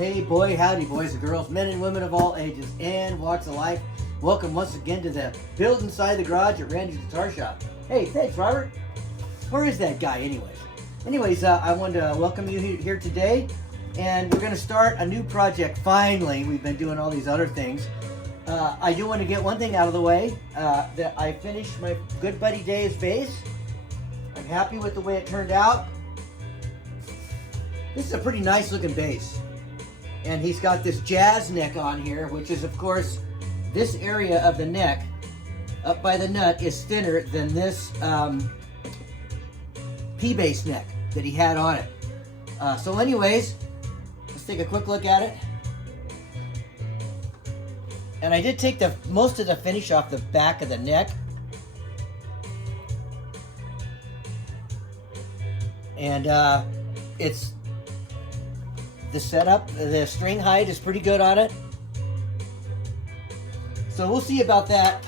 Hey boy, howdy boys and girls, men and women of all ages and walks of life. Welcome once again to the Build Inside the Garage at Randy's Guitar Shop. Hey, thanks Robert. Where is that guy anyways? I wanted to welcome you here today, and we're going to start a new project finally. We've been doing all these other things. I do want to get one thing out of the way, that I finished my good buddy Dave's bass. I'm happy with the way it turned out. This is a pretty nice looking bass. And he's got this jazz neck on here, which is, of course, this area of the neck up by the nut is thinner than this P-bass neck that he had on it. So anyways, let's take a quick look at it. And I did take most of the finish off the back of the neck. And it's the setup, the string height is pretty good on it. So we'll see about that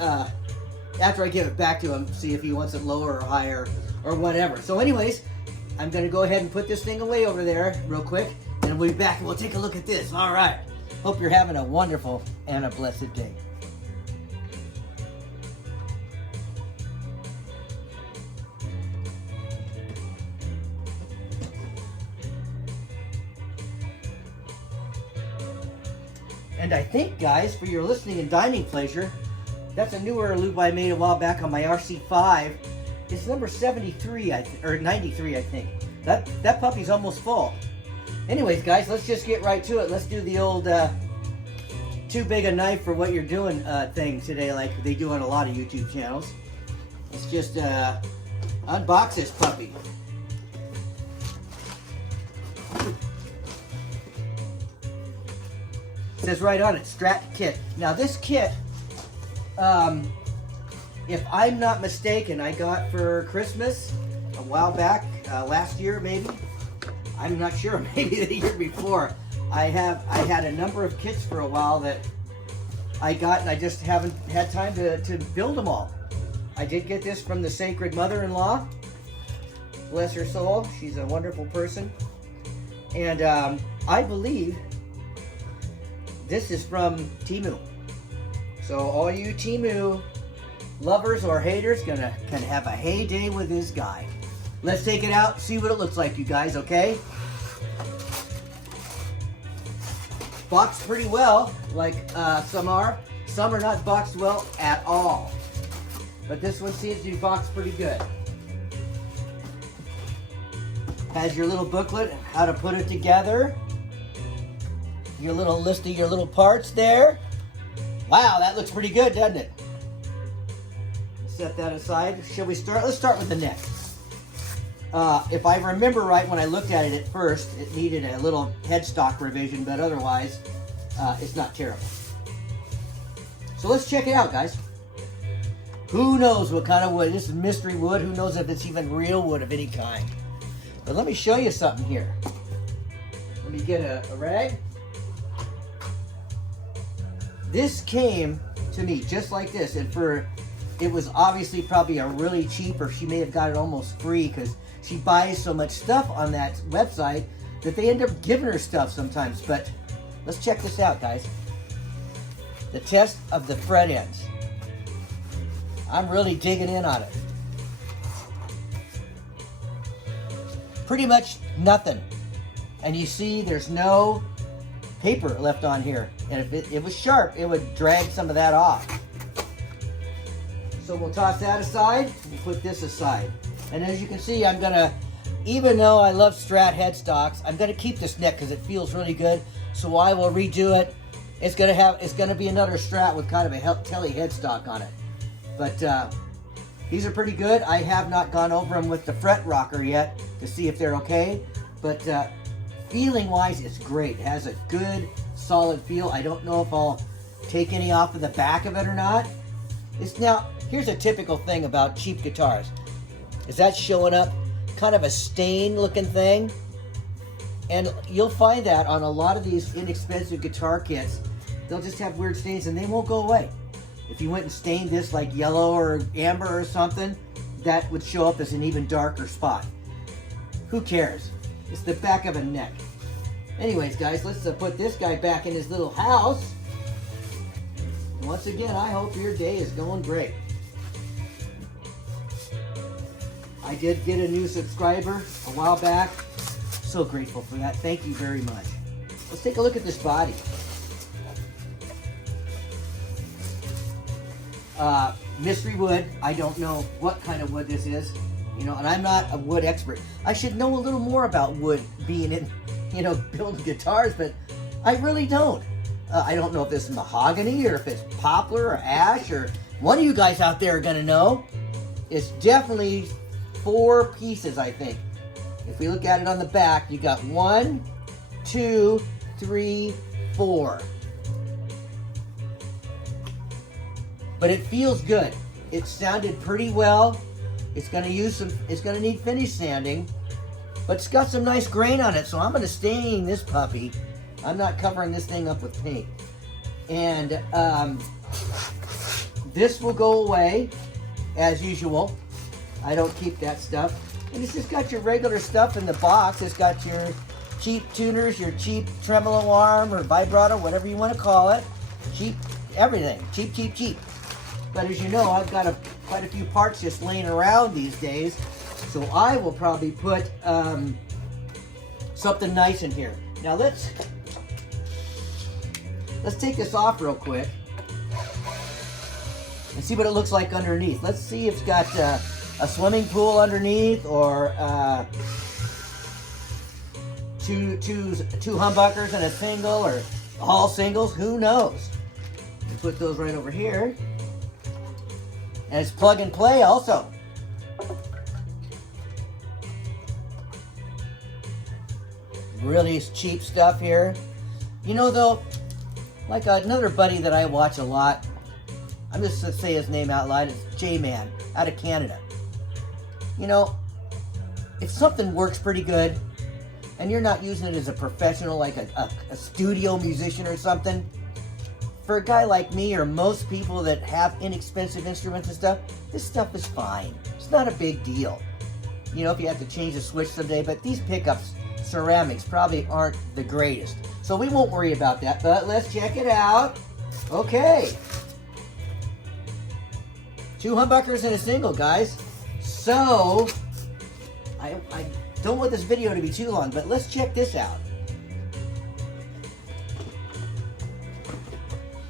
after I give it back to him, see if he wants it lower or higher or whatever. So anyways, I'm going to go ahead and put this thing away over there real quick, and we'll be back and we'll take a look at this. All right. Hope you're having a wonderful and a blessed day. And I think, guys, for your listening and dining pleasure, that's a newer loop I made a while back on my RC5. It's number 73, or 93, I think. That puppy's almost full. Anyways, guys, let's just get right to it. Let's do the old too big a knife for what you're doing thing today, like they do on a lot of YouTube channels. Let's just unbox this puppy. It says right on it, Strat Kit. Now this kit, if I'm not mistaken, I got for Christmas a while back, last year maybe. I'm not sure, maybe the year before. I had a number of kits for a while that I got, and I just haven't had time to build them all. I did get this from the Sacred Mother-in-Law. Bless her soul, she's a wonderful person. And I believe this is from Temu. So all you Temu lovers or haters can have a heyday with this guy. Let's take it out, see what it looks like, you guys, okay? Boxed pretty well, like some are. Some are not boxed well at all. But this one seems to be boxed pretty good. Has your little booklet, how to put it together. Your little list of your little parts there. Wow, that looks pretty good, doesn't it? Set that aside. Shall we start? Let's start with the neck. If I remember right, when I looked at it at first, it needed a little headstock revision, but otherwise, it's not terrible. So let's check it out, guys. Who knows what kind of wood? This is mystery wood. Who knows if it's even real wood of any kind? But let me show you something here. Let me get a rag. This came to me just like this, and it was obviously probably a really cheap, or she may have got it almost free because she buys so much stuff on that website that they end up giving her stuff sometimes. But let's check this out, guys. The test of the fret ends. I'm really digging in on it. Pretty much nothing. And you see there's no paper left on here. And if it was sharp, it would drag some of that off. So we'll toss that aside. We'll put this aside. And as you can see, I'm gonna, even though I love Strat headstocks, I'm gonna keep this neck because it feels really good. So I will redo it. It's gonna be another Strat with kind of a Tele headstock on it. But these are pretty good. I have not gone over them with the fret rocker yet to see if they're okay. But feeling wise, it's great. It has a good, solid feel. I don't know if I'll take any off of the back of it or not. Now, here's a typical thing about cheap guitars. Is that showing up kind of a stain looking thing? And you'll find that on a lot of these inexpensive guitar kits. They'll just have weird stains and they won't go away. If you went and stained this like yellow or amber or something, that would show up as an even darker spot. Who cares? It's the back of a neck. Anyways, guys, let's put this guy back in his little house. Once again, I hope your day is going great. I did get a new subscriber a while back. So grateful for that. Thank you very much. Let's take a look at this body. Mystery wood. I don't know what kind of wood this is. You know, and I'm not a wood expert. I should know a little more about wood being in, you know, building guitars, but I really don't. I don't know if this is mahogany or if it's poplar or ash, or one of you guys out there are going to know. It's definitely 4 pieces, I think. If we look at it on the back, you got 1, 2, 3, 4. But it feels good. It sounded pretty well. It's going to need finish sanding, but it's got some nice grain on it, so I'm going to stain this puppy. I'm not covering this thing up with paint. And this will go away as usual. I don't keep that stuff. And it's just got your regular stuff in the box. It's got your cheap tuners, your cheap tremolo arm or vibrato, whatever you want to call it. Cheap everything. Cheap, cheap, cheap. But as you know, I've got quite a few parts just laying around these days. So I will probably put something nice in here. Now let's take this off real quick and see what it looks like underneath. Let's see if it's got a swimming pool underneath, or two humbuckers and a single, or all singles. Who knows? We put those right over here. And it's plug and play also. Really cheap stuff here. You know though, like another buddy that I watch a lot, I'm just going to say his name out loud, it's J-Man out of Canada. You know, if something works pretty good and you're not using it as a professional, like a studio musician or something, for a guy like me or most people that have inexpensive instruments and stuff, this stuff is fine. It's not a big deal. You know, if you have to change the switch someday, but these pickups, ceramics, probably aren't the greatest. So we won't worry about that, but let's check it out. Okay. 2 humbuckers and a single, guys. So, I don't want this video to be too long, but let's check this out.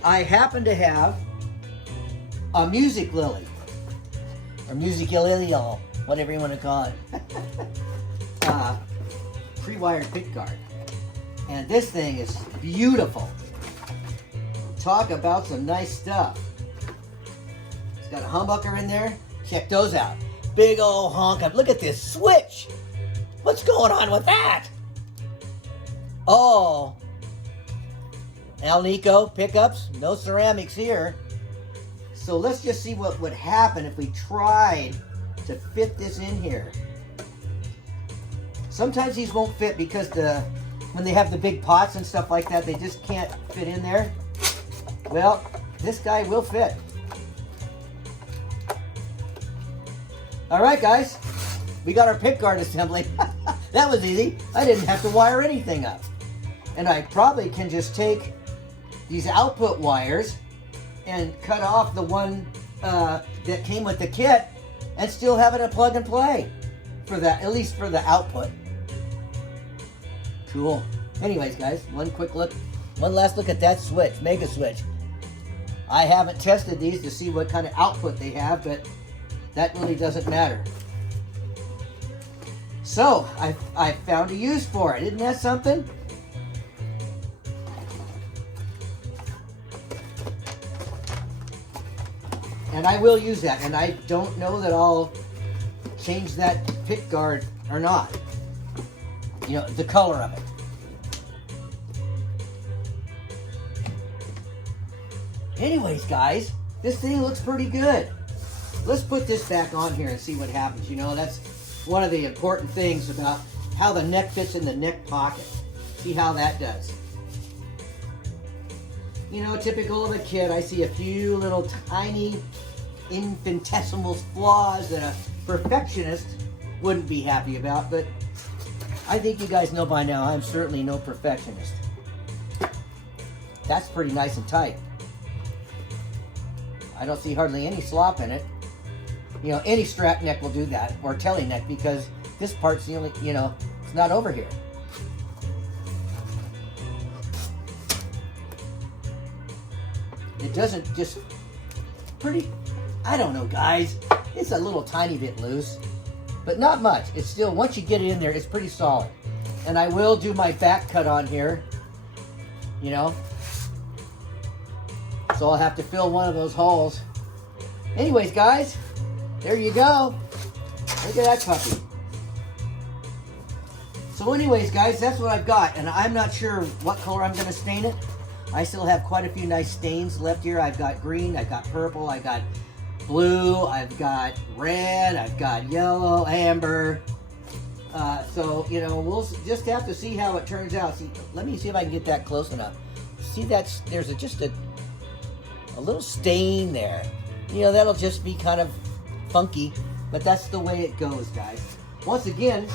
I happen to have a Music Lily, or Music Lily, whatever you want to call it, pre-wired pickguard, and this thing is beautiful. Talk about some nice stuff. It's got a humbucker in there. Check those out. Big old honk. Look at this switch. What's going on with that? Oh. Alnico pickups, no ceramics here. So let's just see what would happen if we tried to fit this in here. Sometimes these won't fit because when they have the big pots and stuff like that, they just can't fit in there. Well, this guy will fit. All right, guys, we got our pickguard assembly. That was easy. I didn't have to wire anything up. And I probably can just take these output wires and cut off the one that came with the kit and still have it a plug and play for that, at least for the output. Cool. Anyways, guys, one last look at that switch, Mega Switch. I haven't tested these to see what kind of output they have, but that really doesn't matter. So, I found a use for it. Isn't that something? And I will use that, and I don't know that I'll change that pick guard or not. You know, the color of it. Anyways, guys, this thing looks pretty good. Let's put this back on here and see what happens. You know, that's one of the important things about how the neck fits in the neck pocket. See how that does. You know, typical of a kid, I see a few little tiny infinitesimal flaws that a perfectionist wouldn't be happy about, but I think you guys know by now, I'm certainly no perfectionist. That's pretty nice and tight. I don't see hardly any slop in it. You know, any strap neck will do that, or telly neck, because this part's the only, you know, it's not over here. It doesn't just pretty, I don't know, guys. It's a little tiny bit loose, but not much. It's still, once you get it in there, it's pretty solid. And I will do my back cut on here, you know. So I'll have to fill one of those holes. Anyways, guys, there you go. Look at that puppy. So anyways, guys, that's what I've got. And I'm not sure what color I'm going to stain it. I still have quite a few nice stains left here. I've got green, I've got purple, I've got blue, I've got red, I've got yellow, amber. So, you know, we'll just have to see how it turns out. See, let me see if I can get that close enough. See, there's just a little stain there. You know, that'll just be kind of funky, but that's the way it goes, guys. Once again,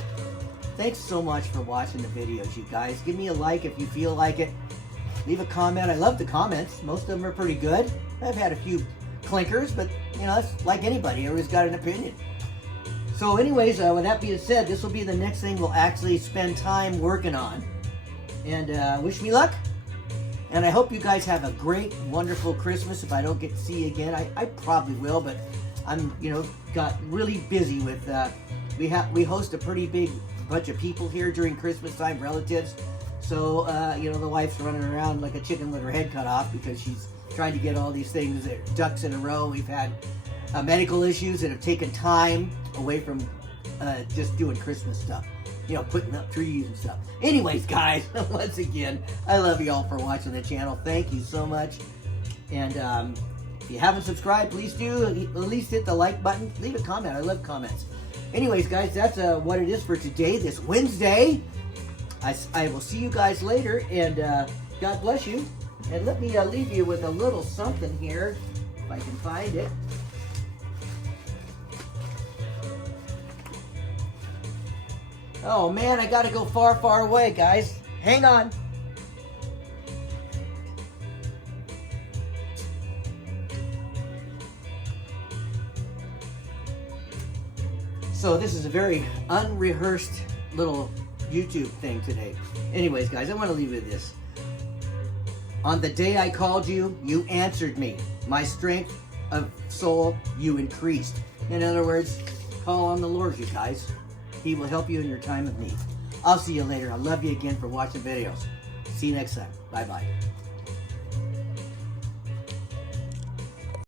thanks so much for watching the videos, you guys. Give me a like if you feel like it. Leave a comment. I love the comments. Most of them are pretty good. I've had a few clinkers, but, you know, that's like anybody. Everybody's got an opinion. So anyways, with that being said, this will be the next thing we'll actually spend time working on. And wish me luck. And I hope you guys have a great, wonderful Christmas. If I don't get to see you again, I probably will, but I'm, you know, got really busy with, we host a pretty big bunch of people here during Christmas time, relatives. So, you know, the wife's running around like a chicken with her head cut off because she's trying to get all these things, ducks in a row. We've had medical issues that have taken time away from just doing Christmas stuff. You know, putting up trees and stuff. Anyways, guys, once again, I love you all for watching the channel. Thank you so much. And if you haven't subscribed, please do. At least hit the like button. Leave a comment. I love comments. Anyways, guys, that's what it is for today, this Wednesday. I will see you guys later, and God bless you. And let me leave you with a little something here, if I can find it. Oh man, I gotta go far, far away, guys. Hang on. So this is a very unrehearsed little YouTube thing today. Anyways, guys, I want to leave you with this. On the day I called you, you answered me. My strength of soul you increased. In other words, call on the Lord, you guys. He will help you in your time of need. I'll see you later. I love you again for watching videos. See you next time. Bye-bye.